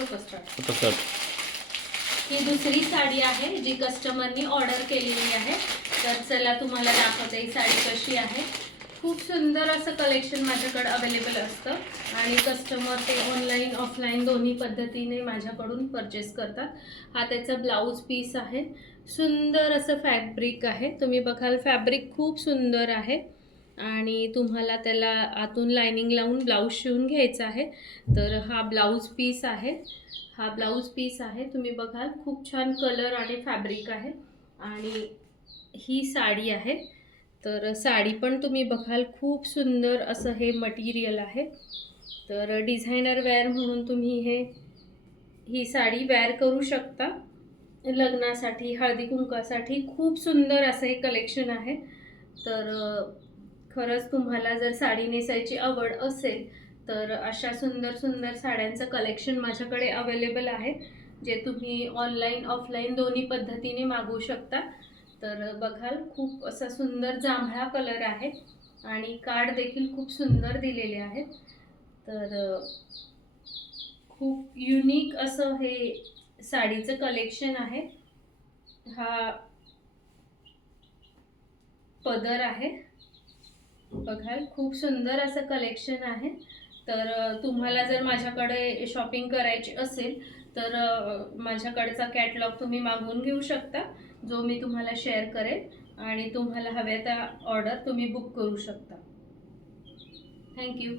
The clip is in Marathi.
आता स्टार्ट. ही दुसरी साडी आहे जी कस्टमरनी ऑर्डर केलेली आहे. तर चला तुम्हाला दाखवते ही साडी कशी आहे. खूप सुंदर असं कलेक्शन माझ्याकडे अवेलेबल असतं आणि कस्टमर ते ऑनलाईन ऑफलाईन दोन्ही पद्धतीने माझ्याकडून परचेस करतात. हा त्याचा ब्लाऊज पीस आहे. सुंदर असं फॅब्रिक आहे. तुम्ही बघाल फॅब्रिक खूप सुंदर आहे आणि तुम्हाला त्याला आतून लाइनिंग लावून ब्लाऊज शिवून घ्यायचा आहे. तर हा ब्लाऊज पीस आहे. हा ब्लाऊज पीस आहे. तुम्ही बघाल खूप छान कलर आणि फॅब्रिक आहे आणि ही साडी आहे. तर साडी पण तुम्ही बघाल खूप सुंदर असं हे मटेरियल आहे. तर डिझायनर वेअर म्हणून तुम्ही ही साडी वेअर करू शकता. लग्नासाठी हळदी कुंकासाठी खूप सुंदर असं हे कलेक्शन आहे. तर खरंच तुम्हाला जर साडी नेसायची आवड असेल तर अशा सुंदर सुंदर साड्यांचं कलेक्शन माझ्याकडे अवेलेबल आहे, जे तुम्ही ऑनलाईन ऑफलाईन दोन्ही पद्धतीने मागवू शकता. तर बघाल खूप असा सुंदर जांभळा कलर आहे आणि कार्ड देखील खूप सुंदर दिलेले आहेत. तर खूप युनिक असं हे साडीचं कलेक्शन आहे. हा पदर आहे. बघाल खूप सुंदर असं कलेक्शन आहे. तर तुम्हाला जर माझ्याकडे शॉपिंग करायची असेल तर माझ्याकडचा कॅटलॉग तुम्ही मागवून घेऊ शकता, जो मी तुम्हाला शेअर करेल आणि तुम्हाला हव्या त्या ऑर्डर तुम्ही बुक करू शकता. थँक्यू.